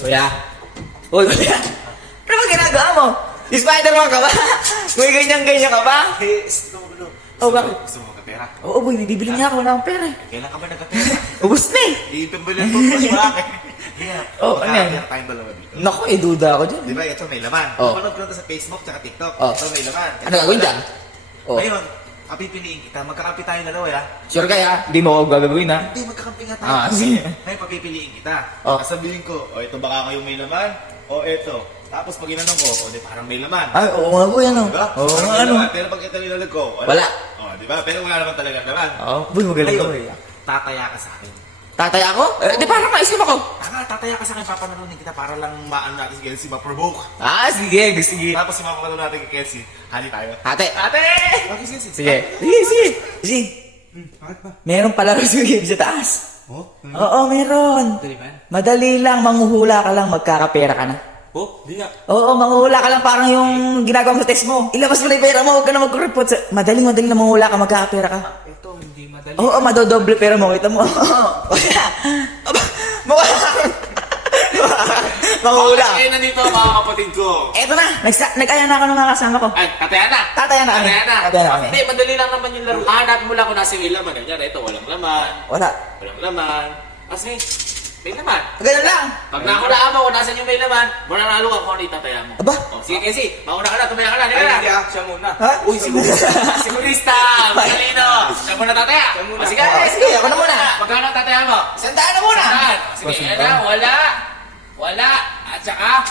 Kuya. Uy, kuya. Ano ba ginagawa mo? Spider-Man ka ba? May ganyan-ganyan ka ba? Gusto Oh, bakit? Gusto mo kapera? Oo, boy. May bibili niya ako. Wala akong pera eh. Kailan ka ba nagkapera? Ubus na eh. Iipimbilin mo pa sa akin. Oh, ano yan? Kaya tayong dalawa dito. Naku, duda ako dyan. Di ba, ito may laman. Oh. Mapanood ko na ito sa Facebook tsaka TikTok. Oh. Ito may laman. Ano gagawin dyan? Oh. Ngayon, papipiliin kita. Magkakampi tayo dalawa, ya. Sure kaya? Hindi mo ako gagawin ha? Hindi, magkakampi nga tayo. Sige. Ngayon, papipiliin kita. Oh. Sasabihin ko, ito baka kayong may laman, o ito. Tapos pag inanong ko, di parang may laman. Ay, oo nga po yan oh. Diba? Oo Parang nga may ano. laman. Pero pag ito nilalag ko, Wala. Di ba? Pero wala naman talaga laman. Oo. Boy, magaling Ngayon, ko eh. tataya ka sa akin. Tatay ako? Di parang maisip ako. Tataya ka sa akin, papanalunin kita para lang maano natin si Kelsey, ma-provoke. Sige. Sige. Tapos yung mapapanood natin kay Kelsey, hali tayo. Ate. Ate! Okay, sige. Sige. Sige. Bakit ba? Meron pala rin game sa taas. Oh? Oo, meron. Dali ba? Madali lang, manghuhula ka lang, magkakapera ka na. Oh? Di nga. Oo, manghuhula ka lang parang yung ginagawa mo sa test mo. Ilabas mo na yung pera mo, huwag ka na mag-report. Madaling na manghula ka, magkakapera ka. Ito, hindi madali. Oo, madodoble pera mo, kita mo. Mukha manghula. Bakit kayo nandito mga kapatid ko? Eto na, nag-aya na ako ng mga kasama ko. Ay, tataya na! Tataya na kami. Tataya na kami. Hindi, madali lang naman yung laro. Hanapin mo lang kung nasa may laman. Ganyan, ito, walang laman. Wala. Walang laman. Kasi, may laman. Ganun lang. Pag nakulaan mo kung nasan yung may laman, mananalo ka kung ano itataya mo. Aba? Oh, sige, Casey. Mauna ka na, tumaya ka na. Hindi ka na. Siya muna. Ha? Uy, sigurista! Sigurista! Magalino! Siya muna tataya. O, sige, Sige, ako na muna. Magkano tataya mo? Sandaan na muna. Saan? Sige, ayan na. Wala. Wala. At saka,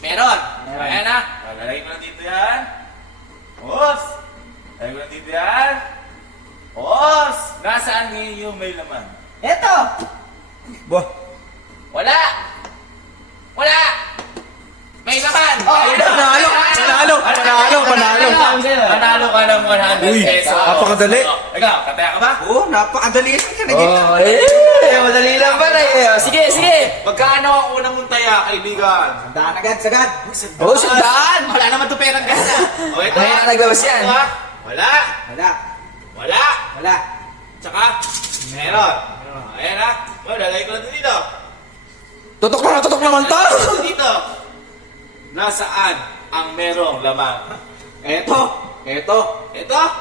meron. Ayan na. Lalagay ko na dito yan. Oops. Lalagay ko na dito yan. Oops. Nasaan ngayon yung may laman? Eto. Bah. Wala. Wala. May laman. Panalo. Panalo ka ng 100 Uy, pesos. napakadali. Ikaw, kataya ka ba? Oo, napakadali ka na Madali lang pala eh. Sige. Magkano ang unang mong taya, kaibigan? Sandaan agad, sagad. Oh, sandaan. Wala naman to perang ganda. O ito. Ngayon na naglabas yan. Ito, wala. Wala. Wala. Wala. Tsaka, meron. Ayan ha. O, lalagay ko na dito. Tutok naman to. Dito. Nasaan ang merong laman? Eto. Ito.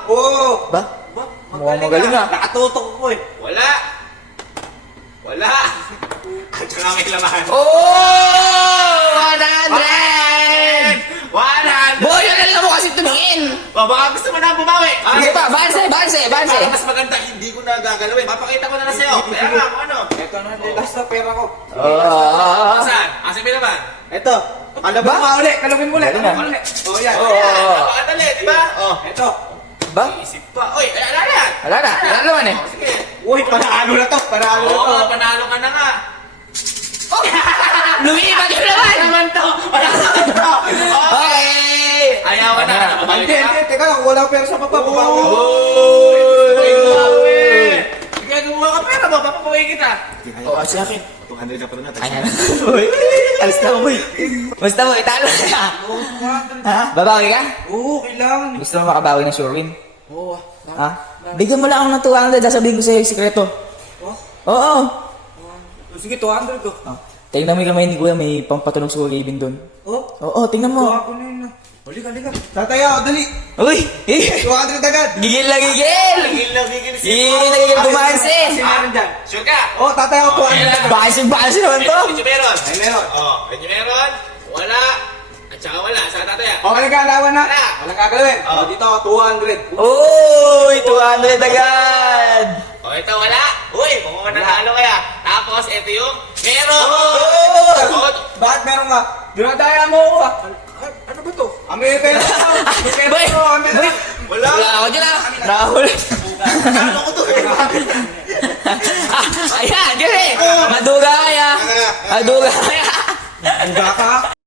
Oo. Ba? Mukhang magaling ah. Nakatutok ko eh. Wala. Wala. At saka may laman. Oh! 100! 100! Boy, ano mo kasi tumingin? O, baka gusto mo na bumawi. Sige pa, banse. Para mas maganda, hindi ko na gagalawin. Papakita ko na lang sa'yo. Kaya nga, kung ano. Eto na, last na pera ko. Saan? Asan may laman? Eto. Kalabin mo ulit. Kalabin mo ulit. Galing ah. Kalabin mo ulit. Oh, yan. Oo. Napakadali, di ba? Oh. Eto. Ba? Isip pa. Uy, ala na. Wala na. Wala naman eh. Oh, sige. Uy, panalo na to. Panalo na to. Oo, panalo ka na nga. Lumipat ko naman! Naman to. Wala naman to. Okay! Ayaw ka na. Nababawi Hindi, ka hindi. na. Teka lang. Wala pera sa papabawi. Sige, gumawa ka pera mo. Papabawi kita. Oh, si akin. 200 na pa na. Ayan. Uy, alis na boy. Basta mo, italo na. Ha? Babawi ka? Oo, kailangan. Gusto mo makabawi ng sure win? Oo. Ha? Bigyan mo lang ako ng 200, sasabihin ko sa'yo yung sikreto. Oh? Oo. Sige, 200 ko. Oh. Tingnan mo yung kamay ni Kuya, may pampatunog sa Gavin doon. Oh? Oo, tingnan mo. Ako na yun. Halika. Tataya, dali. Uy! 200 agad. Gigil na gigil! Gigil na gigil si Gigil na gigil, bumanse! Kasi meron dyan. Sure ka? Oh, tataya ko 200. Banse naman to! Medyo meron. Ay, meron. Oh, medyo meron. Wala. At saka wala. Saka tataya. Okay, nagkalawan na. Wala. Walang gagalawin. Oh. Oh, dito, 200. Uy! 200 agad! O, ito wala. Uy, mukhang nanalo kaya. Tapos, ito yung meron. Oh! Bakit meron ka? Dinadaya mo ako ah. Ano ba to? May pera ako. May pera Boy! ako. Boy! Wala. Wala ako dyan ah! Nahuli! Ano ko to? Ayan! Gari! Maduga kaya! Maduga kaya! Buga ka.